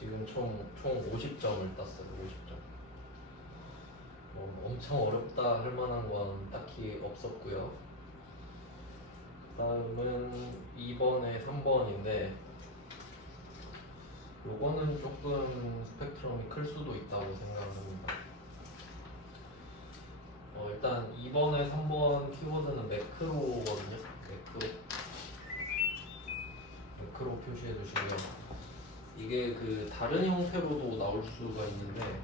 지금 총 50점을 땄어요. 50점. 엄청 어렵다 할 만한 건 딱히 없었고요. 다음은 2번에 3번인데 요거는 조금 스펙트럼이 클 수도 있다고 생각합니다. 일단 2번에 3번 키워드는 매크로거든요. 매크로 표시해 주시고요. 이게 그 다른 형태로도 나올 수가 있는데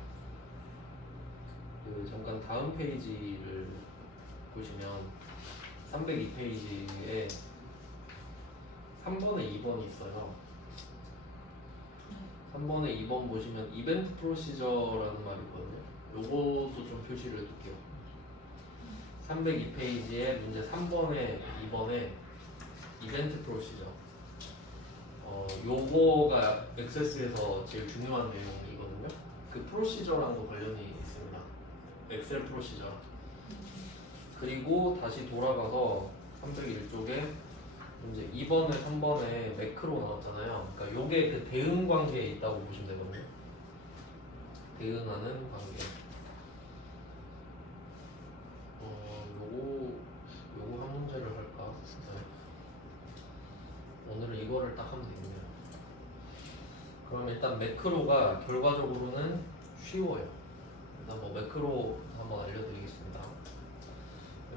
잠깐 다음 페이지를 보시면 302페이지에 3번에 2번이 있어요. 3번에 2번 보시면 이벤트 프로시저라는 말이 있거든요. 요것도 좀 표시를 해둘게요. 302페이지에 문제 3번에 2번에 이벤트 프로시저. 요거가 엑세스에서 제일 중요한 내용이거든요. 그 프로시저랑도 관련이 있습니다. 엑셀 프로시저. 그리고 다시 돌아가서 301쪽에 이제 2번에 3번에 매크로 나왔잖아요. 그러니까 요게 그 대응 관계에 있다고 보시면 되거든요. 대응하는 관계. 요거 한 문제를 할까? 네. 오늘은 이거를 딱 하면 되겠네요. 그럼 일단 매크로가 결과적으로는 쉬워요. 일단 뭐 매크로 한번 알려드리겠습니다.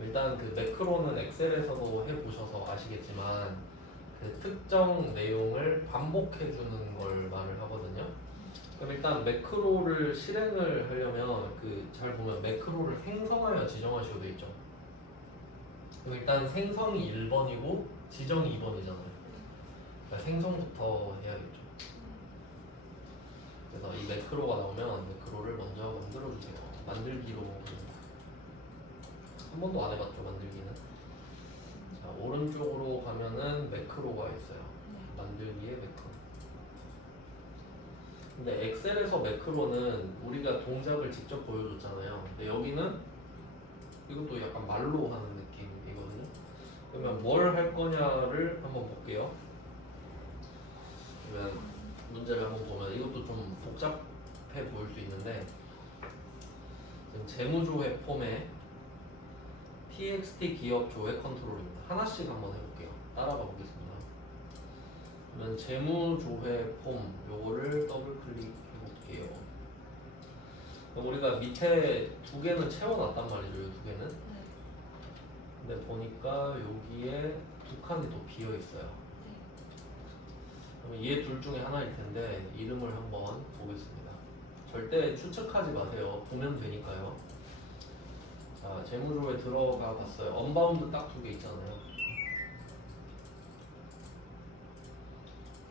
일단 그 매크로는 엑셀에서도 해보셔서 아시겠지만 그 특정 내용을 반복해주는 걸 말을 하거든요. 그럼 일단 매크로를 실행을 하려면 그 잘 보면 매크로를 생성하여 지정하셔도 있죠. 그럼 일단 생성이 1번이고 지정이 2번이잖아요. 그러니까 생성부터 해야겠죠. 그래서 이 매크로가 나오면 매크로를 먼저 만들어주세요. 만들기로 한 번도 안 해봤죠, 만들기는. 자, 오른쪽으로 가면은 매크로가 있어요. 만들기에 매크로. 근데 엑셀에서 매크로는 우리가 동작을 직접 보여줬잖아요. 근데 여기는 이것도 약간 말로 하는 느낌이거든요. 그러면 뭘 할 거냐를 한번 볼게요. 그러면 문제를 한번 보면 이것도 좀 복잡해 보일 수 있는데 지금 재무조회 폼에 txt 기업 조회 컨트롤입니다. 하나씩 한번 해볼게요. 따라가 보겠습니다. 그러면 재무조회 폼 요거를 더블 클릭해 볼게요. 우리가 밑에 두 개는 채워놨단 말이죠. 이 두 개는. 근데 보니까 여기에 두 칸이 또 비어 있어요. 그러면 얘 둘 중에 하나일 텐데 이름을 한번 보겠습니다. 절대 추측하지 마세요. 보면 되니까요. 자, 재무조회 들어가 봤어요. 언바운드 딱 두 개 있잖아요.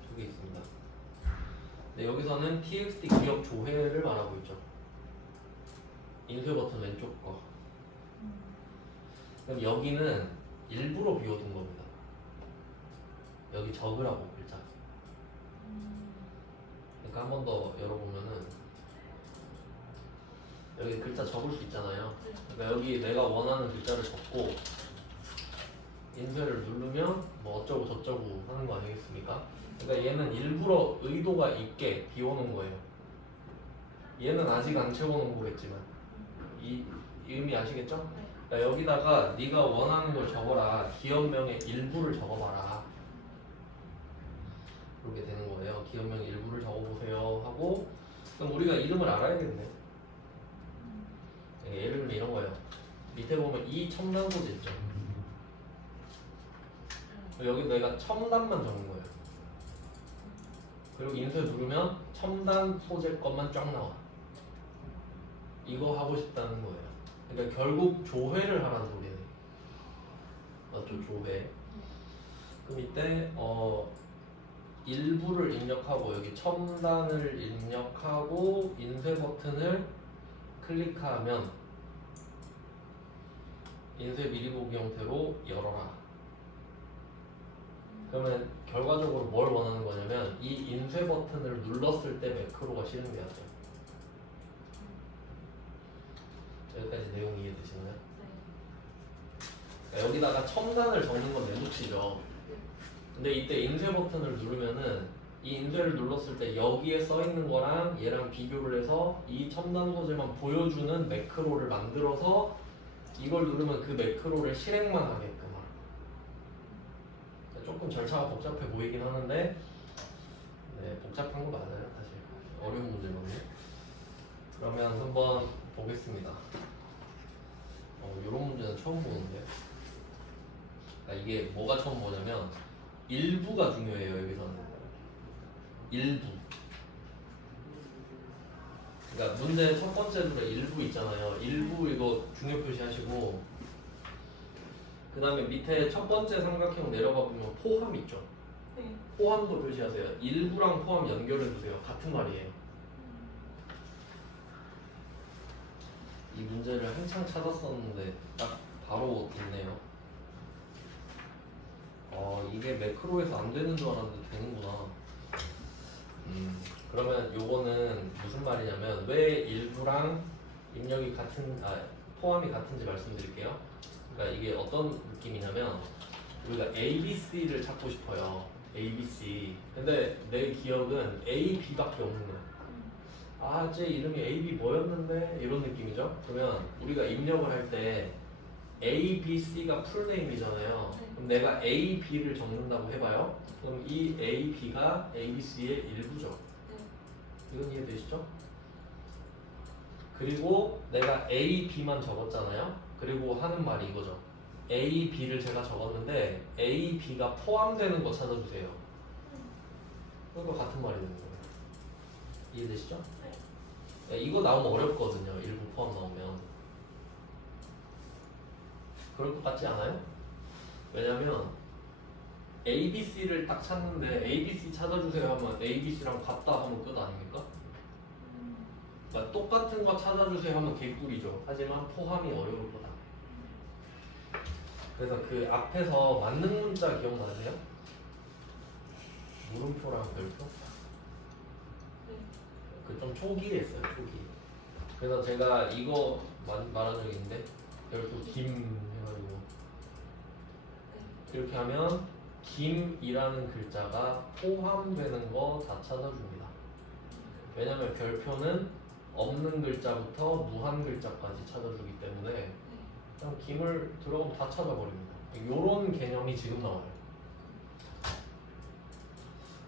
두 개 있습니다. 네, 여기서는 txt 기업 조회를 말하고 있죠. 인쇄 버튼 왼쪽 거. 그럼 여기는 일부러 비워둔 겁니다. 여기 적으라고 글자. 그러니까 한 번 더 열어보면은 여기 글자 적을 수 있잖아요. 그러니까 여기 내가 원하는 글자를 적고 인쇄를 누르면 뭐 어쩌고 저쩌고 하는 거 아니겠습니까? 그러니까 얘는 일부러 의도가 있게 비워놓은 거예요. 얘는 아직 안 채워놓은 거겠지만 이 의미 아시겠죠? 그러니까 여기다가 네가 원하는 걸 적어라. 기업명의 일부를 적어봐라. 그렇게 되는 거예요. 기업명의 일부를 적어보세요 하고 그럼 우리가 이름을 알아야겠네. 예를 들면 이런 거예요. 밑에 보면 이 첨단 소재 있죠. 여기 내가 첨단만 적는 거예요. 그리고 인쇄 누르면 첨단 소재 것만 쫙 나와. 이거 하고 싶다는 거예요. 그러니까 결국 조회를 하라는 소리네. 맞죠? 조회. 그럼 이때 일부를 입력하고 여기 첨단을 입력하고 인쇄 버튼을 클릭하면 인쇄 미리 보기 형태로 열어라. 그러면 결과적으로 뭘 원하는 거냐면 이 인쇄 버튼을 눌렀을 때 매크로가 실행돼야 돼요. 여기까지 내용 이해되시나요? 그러니까 여기다가 첨단을 적는 건 내놓치죠. 근데 이때 인쇄 버튼을 누르면은 이 인쇄를 눌렀을 때 여기에 써 있는 거랑 얘랑 비교를 해서 이 첨단 소재만 보여주는 매크로를 만들어서 이걸 누르면 그 매크로를 실행만 하게끔 하라. 조금 절차가 복잡해 보이긴 하는데 네, 복잡한 거 맞아요 사실. 어려운 문제거든요. 그러면 한번 보겠습니다. 이런 문제는 처음 보는데. 그러니까 이게 뭐가 처음 보냐면 일부가 중요해요 여기서는. 일부. 그러니까 문제 첫 번째로 일부 있잖아요. 일부 이거 중요 표시하시고 그 다음에 밑에 첫 번째 삼각형 내려가 보면 포함 있죠. 네. 포함도 표시하세요. 일부랑 포함 연결해 주세요. 같은 말이에요. 이 문제를 한창 찾았었는데 딱 바로 있네요. 이게 매크로에서 안 되는 줄 알았는데 되는구나. 그러면 요거는 무슨 말이냐면 왜 일부랑 입력이 같은 포함이 같은지 말씀드릴게요. 그러니까 이게 어떤 느낌이냐면 우리가 A, B, C를 찾고 싶어요. A, B, C. 근데 내 기억은 A, B밖에 없는 거야. 쟤 이름이 A, B 뭐였는데? 이런 느낌이죠. 그러면 우리가 입력을 할 때 A, B, C가 풀네임이잖아요. 네. 그럼 내가 A, B를 적는다고 해봐요. 그럼 이 A, B가 A, B, C의 일부죠. 네. 이건 이해되시죠? 그리고 내가 A, B만 적었잖아요. 그리고 하는 말이 이거죠. A, B를 제가 적었는데 A, B가 포함되는 거 찾아주세요. 그거 같은 말이 되는 거예요. 이해되시죠? 네. 이거 나오면 어렵거든요. 일부 포함 나오면. 그럴 것 같지 않아요? 왜냐면 A, B, C를 딱 찾는데 A, B, C 찾아주세요 하면 A, B, C랑 같다 하면 끝 아닙니까? 그러니까 똑같은 거 찾아주세요 하면 개꿀이죠. 하지만 포함이 어려울 거다. 그래서 그 앞에서 맞는 문자 기억나세요? 물음표랑 별표? 그 좀 초기에 했어요. 초기. 그래서 제가 이거 말한 적이 있는데 별표 김 해가지고 이렇게 하면 김이라는 글자가 포함되는 거 다 찾아줍니다. 왜냐면 별표는 없는 글자부터 무한 글자까지 찾아주기 때문에 그냥 김을 들어가면 다 찾아버립니다. 이런 개념이 지금 나와요.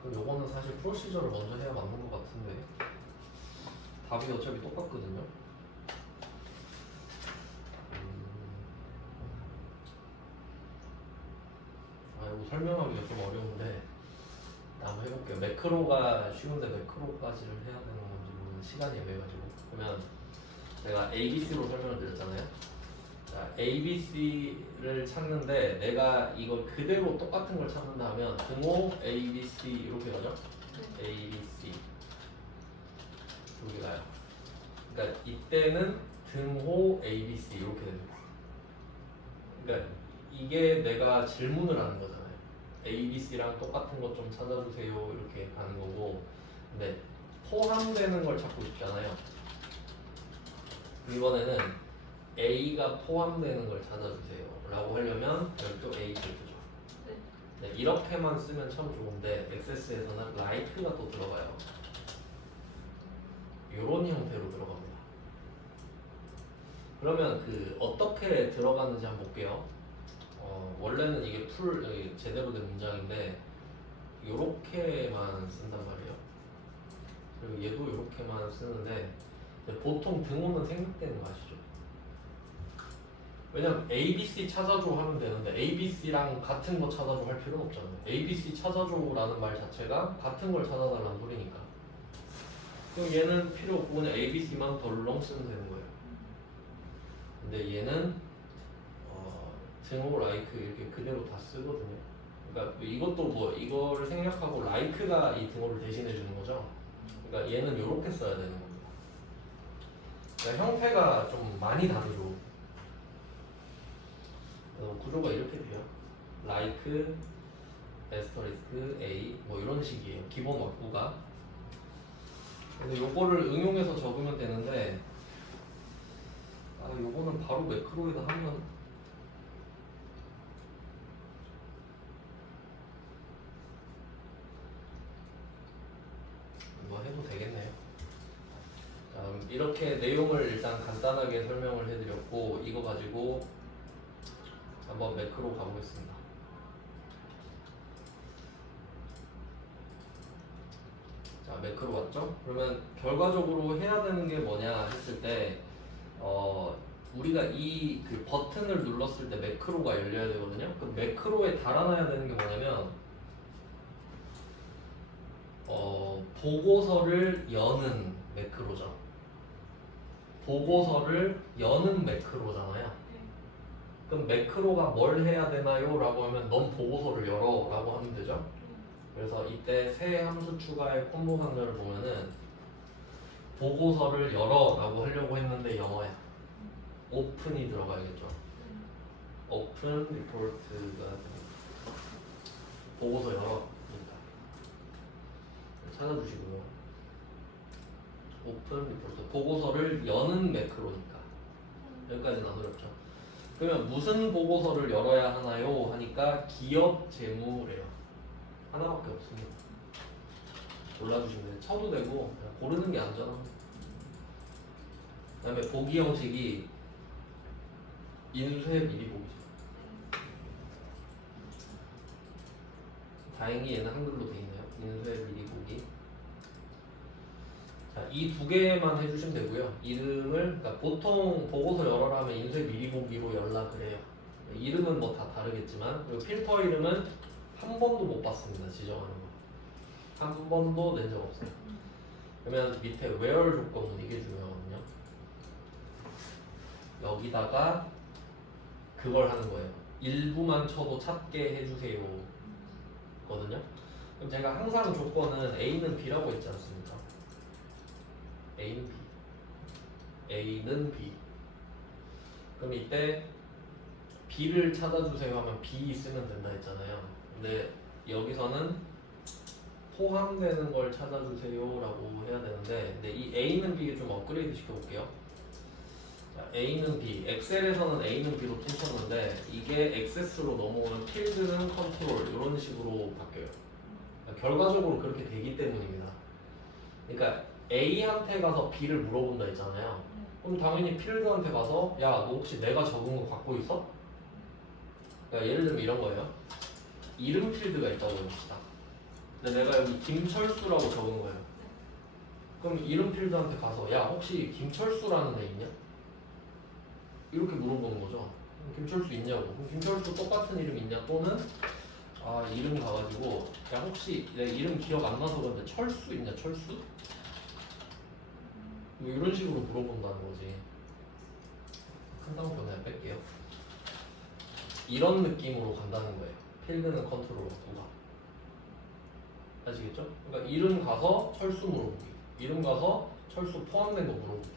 그리고 요거는 사실 프로시저를 먼저 해야 맞는 것 같은데 답이 어차피 똑같거든요. 이거 설명하기가 좀 어려운데 한번 해볼게요. 매크로가 쉬운데 매크로까지를 해야 되는 건지 모르는 시간이 애매해가지고. 그러면 제가 ABC로 설명을 드렸잖아요. 자, ABC를 찾는데 내가 이걸 그대로 똑같은 걸 찾는다 하면 등호 ABC 이렇게 가죠? ABC 이렇게 가요. 그러니까 이때는 등호 ABC 이렇게 됩니다. 그러니까 이게 내가 질문을 하는 거잖아요. ABC랑 똑같은 것 좀 찾아주세요 이렇게 가는 거고, 근데 포함되는 걸 찾고 싶잖아요. 이번에는 A가 포함되는 걸 찾아주세요 라고 하려면 별도 A 별도죠. 네, 이렇게만 쓰면 참 좋은데 XS에서는 like가 또 들어가요. 이런 형태로 들어갑니다. 그러면 그 어떻게 들어가는지 한번 볼게요. 원래는 이게 제대로 된 문장인데 요렇게만 쓴단 말이에요. 그리고 얘도 요렇게만 쓰는데 보통 등호는 생략되는 거 아시죠? 왜냐면 ABC 찾아줘 하면 되는데 ABC랑 같은 거 찾아줘 할 필요는 없잖아요. ABC 찾아줘라는 말 자체가 같은 걸 찾아달라는 소리니까. 그럼 얘는 필요 없고 그냥 ABC만 덜렁 쓰면 되는 거예요. 근데 얘는 등호 like 이렇게 그대로 다 쓰거든요. 그러니까 이것도 뭐 이거를 생략하고 like가 이 등호를 대신해 주는 거죠. 그러니까 얘는 이렇게 써야 되는 겁니다. 그러니까 형태가 좀 많이 다르죠. 구조가 이렇게 돼요. like, asterisk, a 뭐 이런 식이에요. 기본 wak구가. 근데 요거를 응용해서 적으면 되는데 요거는 바로 매크로에다 하면 해도 되겠네요. 자, 그럼 이렇게 내용을 일단 간단하게 설명을 해드렸고 이거 가지고 한번 매크로 가보겠습니다. 자, 매크로 왔죠? 그러면 결과적으로 해야 되는 게 뭐냐 했을 때 우리가 이 그 버튼을 눌렀을 때 매크로가 열려야 되거든요. 그 매크로에 달아놔야 되는 게 뭐냐면 보고서를 여는 매크로죠. 보고서를 여는 매크로잖아요. 그럼 매크로가 뭘 해야 되나요? 라고 하면 넌 보고서를 열어 라고 하면 되죠. 그래서 이때 새 함수 추가의 콤보 상자를 보면은 보고서를 열어 라고 하려고 했는데 영어야. 오픈이 들어가야겠죠. 오픈 리포트가 보고서 열어 입니다. 찾아주시고요. 오픈 리포트 보고서를 여는 매크로니까 여기까지는 안 어렵죠. 그러면 무슨 보고서를 열어야 하나요? 하니까 기업 재무래요. 하나밖에 없습니다. 골라주시면 쳐도 되고 그냥 고르는 게 안전합니다. 그 다음에 보기 형식이 인쇄 미리 보기죠. 다행히 얘는 한글로 돼 있네요. 인쇄 미리 보기. 자, 이 두 개만 해주시면 되고요. 이름을 그러니까 보통 보고서 열어라 하면 인쇄 미리 보기로 열라 그래요. 이름은 뭐 다 다르겠지만 그리고 필터 이름은 한 번도 못 봤습니다. 지정하는 거. 한 번도 낸 적 없어요. 그러면 밑에 where 조건은 이게 중요하거든요. 여기다가 그걸 하는 거예요. 일부만 쳐도 찾게 해주세요. 거든요. 그럼 제가 항상 조건은 A는 B라고 했지 않습니까? A는 B. A는 B. 그럼 이때 B를 찾아주세요 하면 B 쓰면 된다 했잖아요. 근데 여기서는 포함되는 걸 찾아주세요 라고 해야 되는데 근데 이 A는 B를 좀 업그레이드 시켜볼게요. 자, A는 B. 엑셀에서는 A는 B로 퉁쳤는데 이게 액세스로 넘어오면 필드는 컨트롤 이런 식으로 바뀌어요. 그러니까 결과적으로 그렇게 되기 때문입니다. 그러니까 A한테 가서 B를 물어본다 했잖아요. 그럼 당연히 필드한테 가서 야, 너 혹시 내가 적은 거 갖고 있어? 그러니까 예를 들면 이런 거예요. 이름 필드가 있다고 해봅시다. 근데 내가 여기 김철수라고 적은 거예요. 그럼 이름 필드한테 가서 야, 혹시 김철수라는 애 있냐? 이렇게 물어보는 거죠. 김철수 있냐고. 그럼 김철수 똑같은 이름 있냐? 또는 이름 가가지고 야, 혹시 내 이름 기억 안 나서 그런데 철수 있냐? 철수? 뭐 이런 식으로 물어본다는 거지. 큰 단어 그냥 뺄게요. 이런 느낌으로 간다는 거예요. 필드는 컨트롤 누가 아시겠죠? 그러니까 이름 가서 철수 물어보기, 이름 가서 철수 포함된 거 물어보기.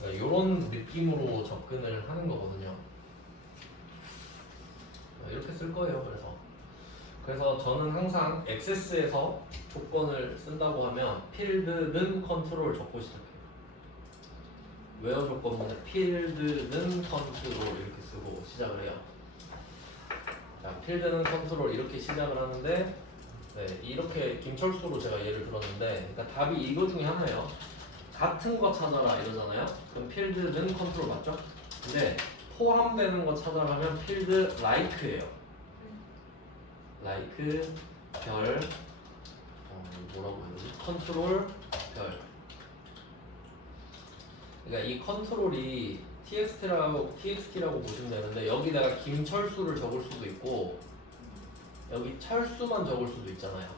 그러니까 이런 느낌으로 접근을 하는 거거든요. 이렇게 쓸 거예요. 그래서 저는 항상 액세스에서 조건을 쓴다고 하면 필드는 컨트롤 적고 시작해요. 웨어 조건은 필드는 컨트롤 이렇게 쓰고 시작을 해요. 자, 필드는 컨트롤 이렇게 시작을 하는데 이렇게 김철수로 제가 예를 들었는데 그러니까 답이 이거 중에 하나예요. 같은 거 찾아라 이러잖아요. 그럼 필드는 컨트롤 맞죠? 근데 포함되는 거 찾아가면 필드 like예요. like 별 뭐라고 해야 되지? 컨트롤 별. 그러니까 이 컨트롤이 txt라고 보시면 되는데 여기다가 김철수를 적을 수도 있고 여기 철수만 적을 수도 있잖아요.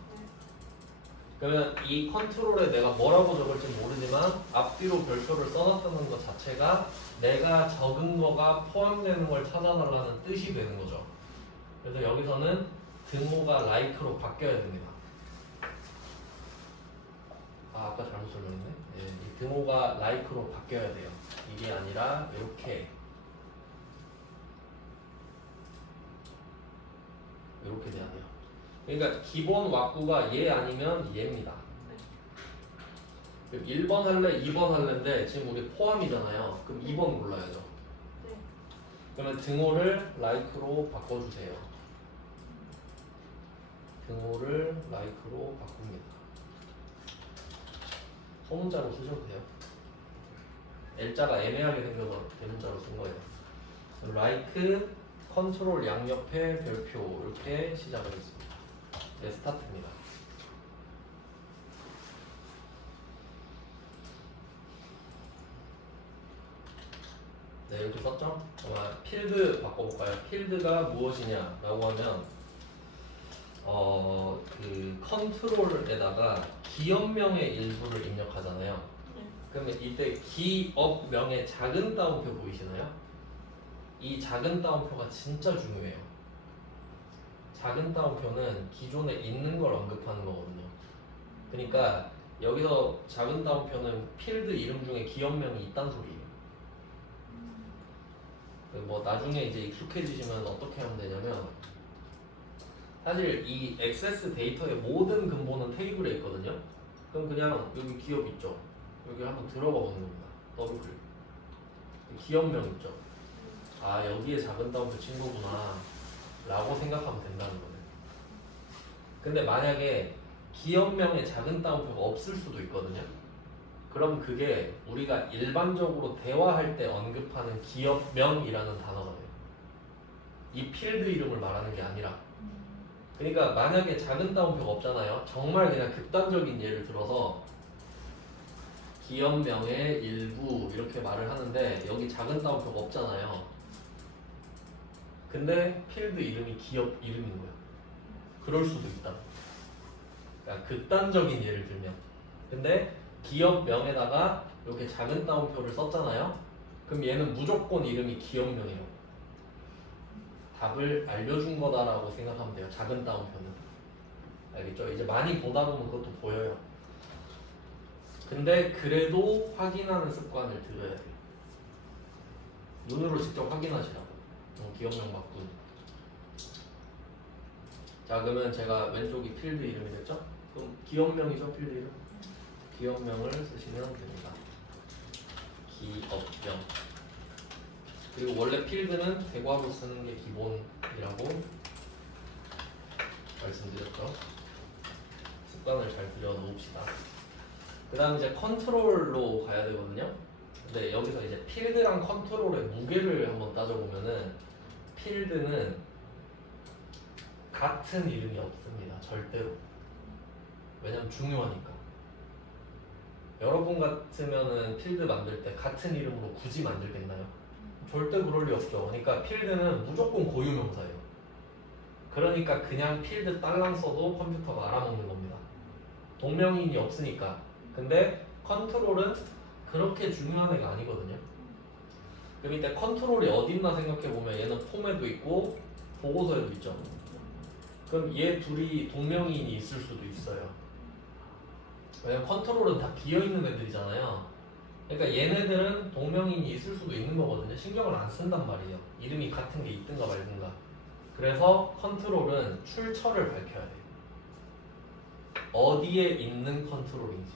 그러면 이 컨트롤에 내가 뭐라고 적을지 모르지만 앞뒤로 별표를 써놨다는 것 자체가 내가 적은 거가 포함되는 걸 찾아달라는 뜻이 되는 거죠. 그래서 여기서는 등호가 like로 바뀌어야 됩니다. 아까 잘못 설명했네. 이 등호가 like로 바뀌어야 돼요. 이게 아니라 이렇게 돼야 돼요. 그러니까 기본 왁구가 얘 아니면 얘입니다. 1번 할래, 2번 할래인데 지금 우리 포함이잖아요. 그럼 2번 골라야죠. 그러면 등호를 like로 바꿔주세요. 등호를 like로 바꿉니다. 소문자로 쓰셔도 돼요. L자가 애매하게 생겨서 대문자로 쓴 거예요. like 컨트롤 양옆에 별표 이렇게 시작을 했습니다. 네, 스타트입니다. 네, 이렇게 썼죠? 그러면 필드 바꿔볼까요? 필드가 무엇이냐라고 하면 그 컨트롤에다가 기업명의 일부를 입력하잖아요. 그러면 이때 기업명의 작은 따옴표 보이시나요? 이 작은 따옴표가 진짜 중요해요. 작은 따옴표는 기존에 있는 걸 언급하는 거거든요. 그러니까 여기서 작은 따옴표는 필드 이름 중에 기업명이 있다는 소리예요. 뭐 나중에 이제 익숙해지시면 어떻게 하면 되냐면 사실 이 액세스 데이터의 모든 근본은 테이블에 있거든요. 그럼 그냥 여기 기업 있죠. 여기 한번 들어가 보는 겁니다. 더블 클릭. 기업명 있죠. 아, 여기에 작은 따옴표 친 거구나 라고 생각하면 된다는 거예요. 근데 만약에 기업명에 작은 따옴표가 없을 수도 있거든요. 그럼 그게 우리가 일반적으로 대화할 때 언급하는 기업명이라는 단어가 돼요. 이 필드 이름을 말하는 게 아니라. 그러니까 만약에 작은 따옴표가 없잖아요. 정말 그냥 극단적인 예를 들어서 기업명의 일부 이렇게 말을 하는데 여기 작은 따옴표가 없잖아요. 근데 필드 이름이 기업 이름인 거예요. 그럴 수도 있다. 그러니까 극단적인 예를 들면. 근데 기업명에다가 이렇게 작은 따옴표를 썼잖아요. 그럼 얘는 무조건 이름이 기업명이에요. 답을 알려준 거다라고 생각하면 돼요. 작은 따옴표는. 알겠죠? 이제 많이 보다 보면 그것도 보여요. 근데 그래도 확인하는 습관을 들여야 돼요. 눈으로 직접 확인하시라고. 기업명 바꾼. 자, 그러면 제가 왼쪽이 필드 이름이 됐죠? 그럼 기업명이죠, 필드 이름? 기업명을 쓰시면 됩니다. 기업명. 그리고 원래 필드는 대괄호 쓰는 게 기본이라고 말씀드렸죠. 습관을 잘 들여놓읍시다. 그 다음 이제 컨트롤로 가야 되거든요. 근데 여기서 이제 필드랑 컨트롤의 무게를 한번 따져보면은 필드는 같은 이름이 없습니다. 절대로. 왜냐면 중요하니까. 여러분 같으면은 필드 만들 때 같은 이름으로 굳이 만들겠나요? 절대 그럴 리 없죠. 그러니까 필드는 무조건 고유명사예요. 그러니까 그냥 필드 딸랑 써도 컴퓨터가 알아먹는 겁니다. 동명이인이 없으니까. 근데 컨트롤은 그렇게 중요한 애가 아니거든요. 그럼 이때 컨트롤이 어디 있나 생각해보면 얘는 폼에도 있고 보고서에도 있죠. 그럼 얘 둘이 동명이인이 있을 수도 있어요. 왜냐면 컨트롤은 다 비어있는 애들이잖아요. 그러니까 얘네들은 동명이인이 있을 수도 있는 거거든요. 신경을 안 쓴단 말이에요. 이름이 같은 게 있든가 말든가. 그래서 컨트롤은 출처를 밝혀야 돼요. 어디에 있는 컨트롤인지.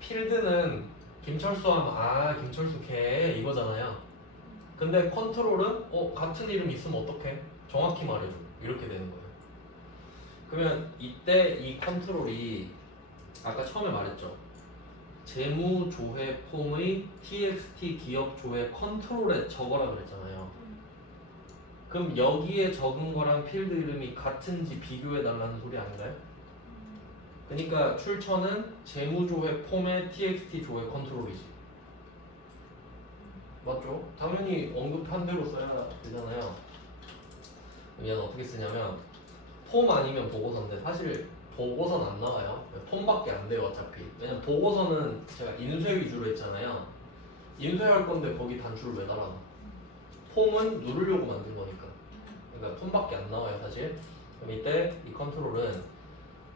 필드는 김철수 하면 아 김철수 걔 이거잖아요. 근데 컨트롤은 같은 이름 있으면 어떡해? 정확히 말해줘. 이렇게 되는 거예요. 그러면 이때 이 컨트롤이 아까 처음에 말했죠. 재무조회 폼의 txt 기업 조회 컨트롤에 적어라 그랬잖아요. 그럼 여기에 적은 거랑 필드 이름이 같은지 비교해 달라는 소리 아닌가요? 그러니까 출처는 재무조회 폼의 txt 조회 컨트롤이지. 맞죠? 당연히 언급한 대로 써야 되잖아요. 얘는 어떻게 쓰냐면 폼 아니면 보고서인데 사실 보고서는 안 나와요. 폼밖에 안 돼요 어차피. 왜냐면 보고서는 제가 인쇄 위주로 했잖아요. 인쇄할 건데 거기 단추를 왜 달아놔? 폼은 누르려고 만든 거니까. 그러니까 폼밖에 안 나와요 사실. 그럼 이때 이 컨트롤은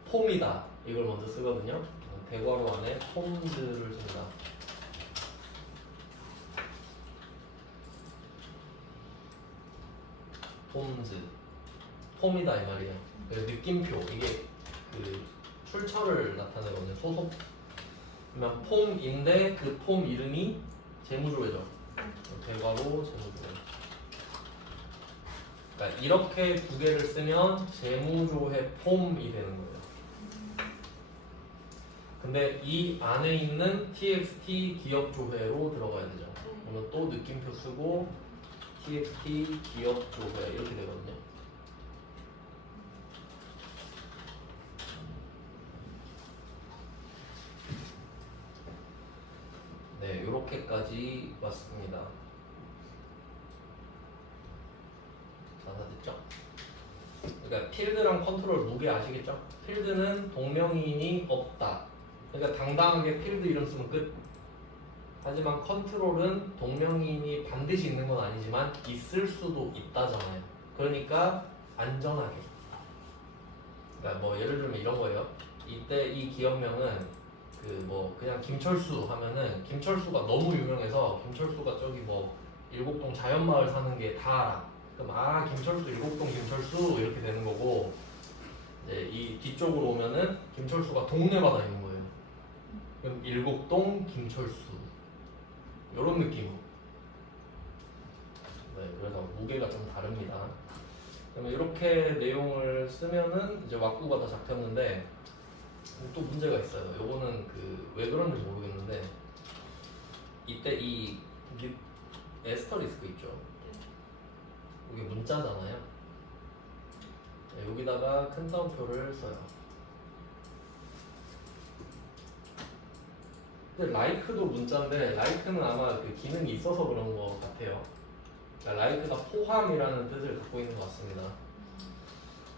폼이다 이걸 먼저 쓰거든요. 대괄호 안에 폼즈를 씁니다. 폼즈 폼이다 이 말이에요. 느낌표 이게 그 출처를 나타내거든요. 소속. 그러면 폼인데 그 폼 이름이 재무조회죠. 대괄호 재무조회. 그러니까 이렇게 두 개를 쓰면 재무조회 폼이 되는 거예요. 근데 이 안에 있는 txt 기억 조회로 들어가야 되죠. 그러면 또 느낌표 쓰고 txt 기억 조회 이렇게 되거든요. 네, 이렇게까지 왔습니다. 자, 다 됐죠? 그러니까 필드랑 컨트롤 무게 아시겠죠? 필드는 동명이인이 없다. 그러니까 당당하게 필드 이름 쓰면 끝. 하지만 컨트롤은 동명이인이 반드시 있는 건 아니지만 있을 수도 있다잖아요. 그러니까 안전하게. 그러니까 뭐 예를 들면 이런 거예요. 이때 이 기업명은 그 뭐 그냥 김철수 하면은 김철수가 너무 유명해서 김철수가 저기 뭐 일곡동 자연마을 사는 게 다 알아. 그럼 아 김철수 일곡동 김철수 이렇게 되는 거고 이제 이 뒤쪽으로 오면은 김철수가 동네마다 있는 거예요. 그럼 일곡동 김철수 이런 느낌. 네, 그래서 무게가 좀 다릅니다. 그러면 이렇게 내용을 쓰면은 이제 왁구가 다 잡혔는데 또 문제가 있어요. 요거는 그 왜 그런지 모르겠는데 이때 이 에스터리스크 있죠. 이게 문자잖아요. 네, 여기다가 큰 따옴표를 써요. 근데 like도 문자인데 like는 아마 그 기능이 있어서 그런 것 같아요. 그러니까 like가 포함이라는 뜻을 갖고 있는 것 같습니다.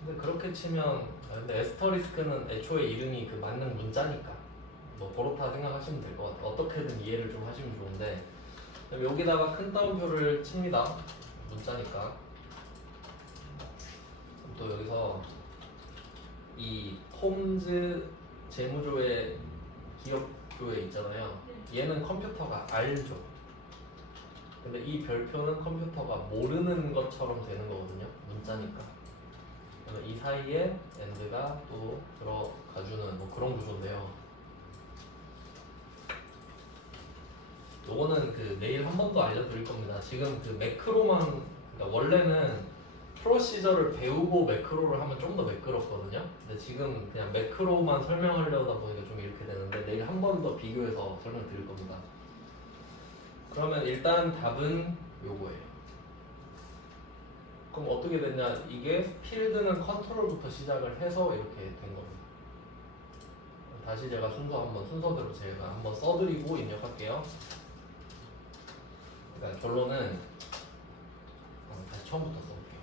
근데 그렇게 치면 근데 에스터리스크는 애초에 이름이 그 맞는 문자니까 뭐 그렇다 생각하시면 될 것 같아요. 어떻게든 이해를 좀 하시면 좋은데 그럼 여기다가 큰 따옴표를 칩니다. 문자니까. 또 여기서 이 홈즈 재무조회 기업조회 있잖아요. 얘는 컴퓨터가 알죠. 근데 이 별표는 컴퓨터가 모르는 것처럼 되는 거거든요. 문자니까. 그러면 이 사이에 AND가 또 들어가주는 뭐 그런 구조인데요. 요거는 그 내일 한 번 더 알려드릴 겁니다. 지금 그 매크로만, 그러니까 원래는 프로시저를 배우고 매크로를 하면 좀 더 매끄럽거든요. 근데 지금 그냥 매크로만 설명하려다 보니까 좀 이렇게 되는데 내일 한 번 더 비교해서 설명드릴 겁니다. 그러면 일단 답은 요거예요. 그럼 어떻게 됐냐? 이게 필드는 컨트롤부터 시작을 해서 이렇게 된 겁니다. 다시 제가 순서대로 제가 한번 써드리고 입력할게요. 그러니까 결론은 다시 처음부터 써볼게요.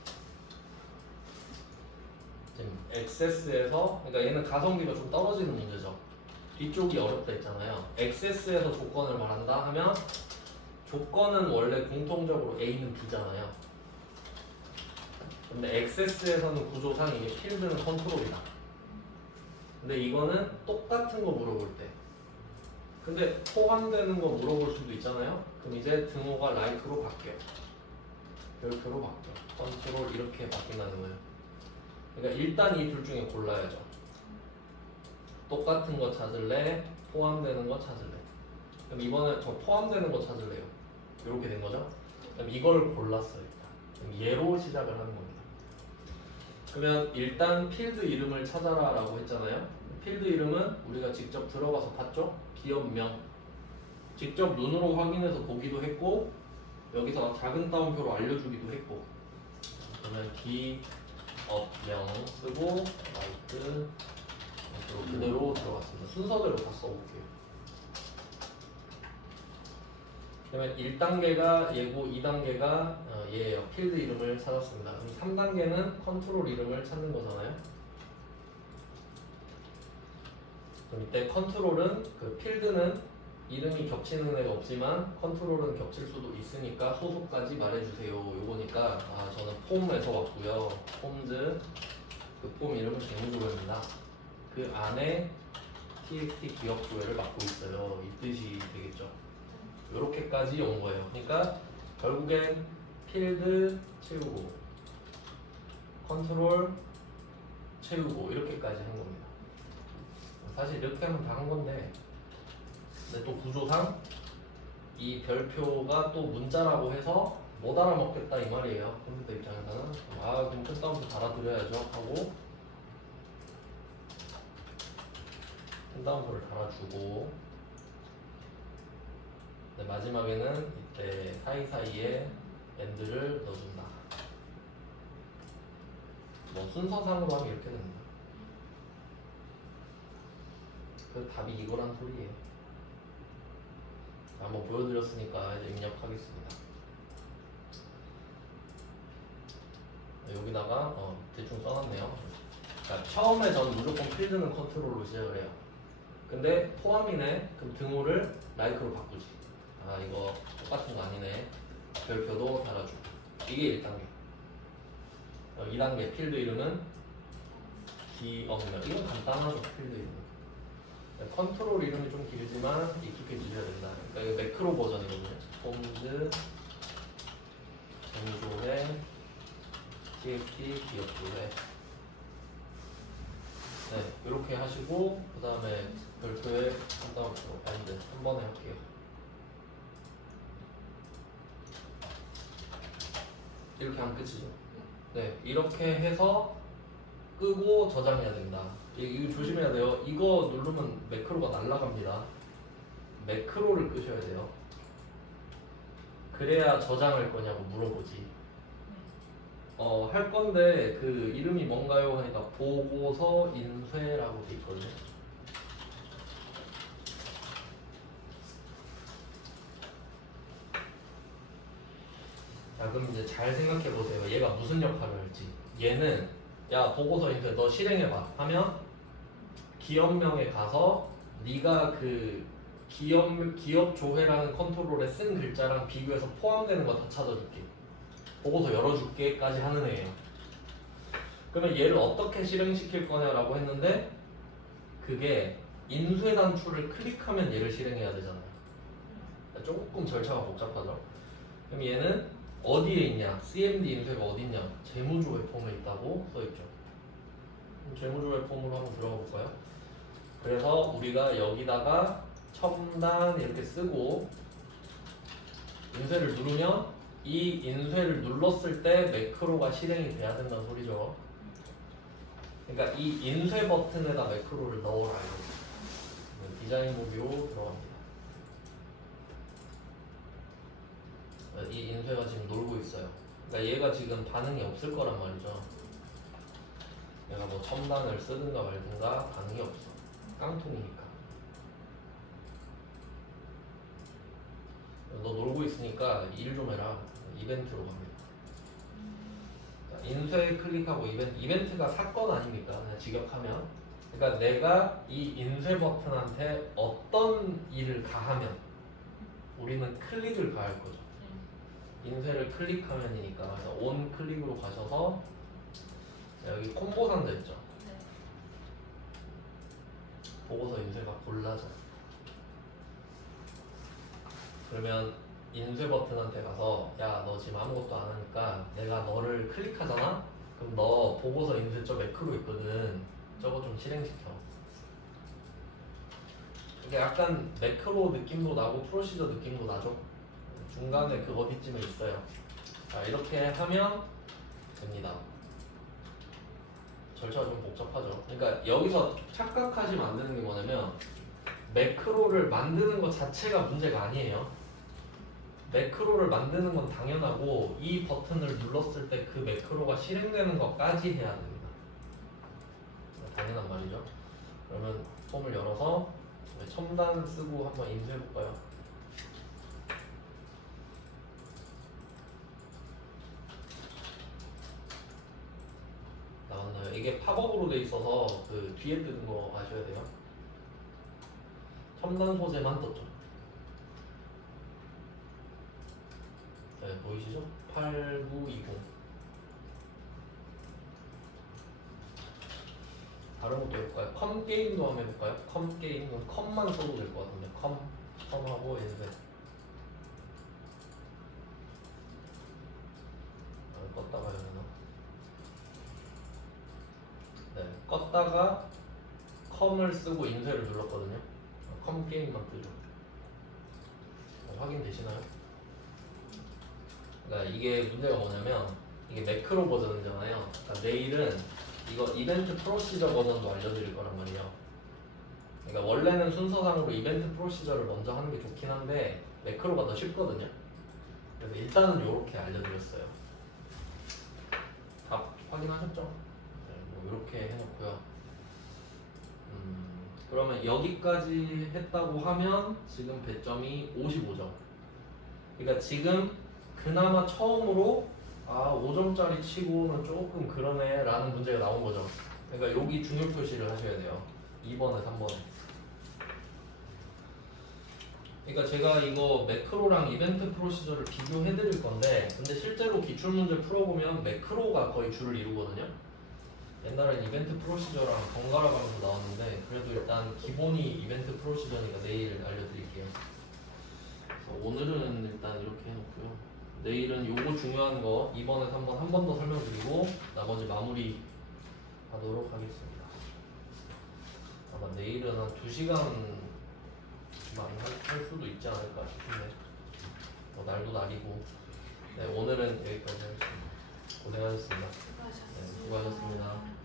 지금 액세스에서 그러니까 얘는 가성비가 좀 떨어지는 문제죠. 뒤쪽이 어렵다 했잖아요. 액세스에서 조건을 말한다 하면 조건은 원래 공통적으로 A는 B잖아요. 근데 액세스에서는 구조상 이게 필드는 컨트롤이다. 근데 이거는 똑같은 거 물어볼 때. 근데 포함되는 거 물어볼 수도 있잖아요. 그럼 이제 등호가 like로 바뀌어. 별표로 바뀌어. 컨트롤 이렇게 바뀐다는 거예요. 그러니까 일단 이 둘 중에 골라야죠. 똑같은 거 찾을래? 포함되는 거 찾을래? 그럼 이번에 저 포함되는 거 찾을래요. 이렇게 된 거죠. 그럼 이걸 골랐어요. 그럼 얘로 시작을 하는 겁니다. 그러면 일단 필드 이름을 찾아라 라고 했잖아요. 필드 이름은 우리가 직접 들어가서 봤죠? 기업명. 직접 눈으로 확인해서 보기도 했고 여기서 작은 따옴표로 알려주기도 했고 그러면 기업명 쓰고 라이트 그대로 들어갔습니다. 순서대로 다 써볼게요. 그러면 1단계가 얘고 2단계가 얘예요. 필드 이름을 찾았습니다. 그럼 3단계는 컨트롤 이름을 찾는 거잖아요. 그럼 이때 컨트롤은 그 필드는 이름이 겹치는 애가 없지만 컨트롤은 겹칠 수도 있으니까 소속까지 말해주세요. 요거니까 저는 폼에서 왔고요. 폼즈 그 폼 이름은 재무조회입니다. 그 안에 txt 기억 조회를 맡고 있어요. 이 뜻이 되겠죠. 이렇게까지 온 거예요. 그러니까 결국엔 필드 채우고 컨트롤 채우고 이렇게까지 한 겁니다. 사실 이렇게 하면 다 한 건데 근데 또 구조상 이 별표가 또 문자라고 해서 못 알아먹겠다 이 말이에요. 컴퓨터 입장에서는 그럼 끝다운표 달아드려야죠 하고 펜다운표를 달아주고 네, 마지막에는 이때 사이사이에 엔드를 넣어준다. 뭐 순서상으로 하면 이렇게 됩니다. 그 답이 이거란 소리예요. 자, 한번 보여드렸으니까 이제 입력하겠습니다. 여기다가 대충 써놨네요. 자, 처음에 저는 무조건 필드는 컨트롤로 시작을 해요. 근데 포함이네. 그럼 등호를 라이크로 바꾸지. 아 이거 똑같은 거 아니네. 별표도 달아주고. 이게 1단계. 2단계 필드 이름은 기억명. 이건 간단하죠. 필드 이름. 컨트롤 이름이 좀 길지만 익숙해지셔야 된다. 그러니까 이거 매크로 버전이거든요. 홈즈, 전조회, txt, 기억조회. 네, 이렇게 하시고 그 다음에 별표에 한 다음으로 엔드 한 번에 할게요. 이렇게 하면 끝이죠. 네, 이렇게 해서 끄고 저장해야 된다. 이거 조심해야 돼요. 이거 누르면 매크로가 날아갑니다. 매크로를 끄셔야 돼요. 그래야 저장할 거냐고 물어보지. 할 건데 그 이름이 뭔가요? 하니까 보고서 인쇄라고 돼 있거든요. 자, 그럼 이제 잘 생각해 보세요. 얘가 무슨 역할을 할지. 얘는 야 보고서 인쇄 너 실행해봐 하면 기업명에 가서 네가 그 기업 조회라는 컨트롤에 쓴 글자랑 비교해서 포함되는 거 다 찾아줄게. 보고서 열어줄게까지 하는 애예요. 그러면 얘를 어떻게 실행시킬 거냐라고 했는데 그게 인쇄 단추를 클릭하면 얘를 실행해야 되잖아요. 조금 절차가 복잡하죠. 그럼 얘는 어디에 있냐? CMD 인쇄가 어디 있냐? 재무조회 폼에 있다고 써있죠. 재무조회 폼으로 한번 들어가 볼까요? 그래서 우리가 여기다가 첨단 이렇게 쓰고 인쇄를 누르면 이 인쇄를 눌렀을 때 매크로가 실행이 돼야 된다는 소리죠. 그러니까 이 인쇄 버튼에다 매크로를 넣어라. 디자인 무비로 들어갑니다. 이 인쇄가 지금 놀고 있어요. 그러니까 얘가 지금 반응이 없을 거란 말이죠. 얘가 뭐 첨단을 쓰든가 말든가 반응이 없어. 깡통이니까. 너 놀고 있으니까 일 좀 해라. 이벤트로 갑니다. 인쇄 클릭하고 이벤트가 사건 아닙니까? 그냥 직역하면. 그러니까 내가 이 인쇄 버튼한테 어떤 일을 가하면 우리는 클릭을 가할 거죠. 인쇄를 클릭하면이니까 온 클릭으로 가셔서 여기 콤보 상자 있죠. 보고서 인쇄가 골라져. 그러면 인쇄 버튼한테 가서 야 너 지금 아무것도 안 하니까 내가 너를 클릭하잖아? 그럼 너 보고서 인쇄 저 매크로 있거든. 저거 좀 실행시켜. 이게 약간 매크로 느낌도 나고 프로시저 느낌도 나죠. 중간에 그 어디쯤에 있어요. 자 이렇게 하면 됩니다. 절차가 좀 복잡하죠. 그러니까 여기서 착각하시면 안 되는 게 뭐냐면 매크로를 만드는 것 자체가 문제가 아니에요. 매크로를 만드는 건 당연하고 이 버튼을 눌렀을 때 그 매크로가 실행되는 것까지 해야 됩니다. 당연한 말이죠. 그러면 폼을 열어서 첨단 쓰고 한번 인쇄해볼까요? 나왔나요? 이게 팝업으로 돼 있어서 그 뒤에 뜨는 거 아셔야 돼요. 첨단 소재만 떴죠. 네, 보이시죠? 8920. 다른 것도 해볼까요? 컴 게임도 한번 해볼까요? 컴 게임은 컴만 써도 될 것 같은데 컴하고 인쇄. 껐다가 해야 되나? 네, 껐다가 컴을 쓰고 인쇄를 눌렀거든요. 컴 게임만 뜨죠. 확인되시나요? 그러니까 이게 문제가 뭐냐면 이게 매크로 버전이잖아요. 그러니까 내일은 이거 이벤트 프로시저 버전도 알려드릴 거란 말이에요. 그러니까 원래는 순서상으로 이벤트 프로시저를 먼저 하는 게 좋긴 한데 매크로가 더 쉽거든요. 그래서 일단은 이렇게 알려드렸어요. 답 확인하셨죠? 네, 뭐 이렇게 해놓고요. 그러면 여기까지 했다고 하면 지금 배점이 55점. 그러니까 지금 그나마 처음으로 5점짜리 치고는 조금 그러네 라는 문제가 나온 거죠. 그러니까 여기 중요 표시를 하셔야 돼요. 2번에 3번에. 그러니까 제가 이거 매크로랑 이벤트 프로시저를 비교해 드릴 건데 근데 실제로 기출문제 풀어보면 매크로가 거의 줄을 이루거든요. 옛날엔 이벤트 프로시저랑 번갈아 가면서 나왔는데 그래도 일단 기본이 이벤트 프로시저니까 내일 알려드릴게요. 그래서 오늘은 일단 이렇게 해놓고요. 내일은 요거 중요한 거 2번에 3번 한 번 더 설명드리고 나머지 마무리 하도록 하겠습니다. 아마 내일은 한 2시간만 할 수도 있지 않을까 싶은데 뭐 날도 날이고. 네, 오늘은 여기까지 하겠습니다. 고생하셨습니다. 네, 수고하셨습니다.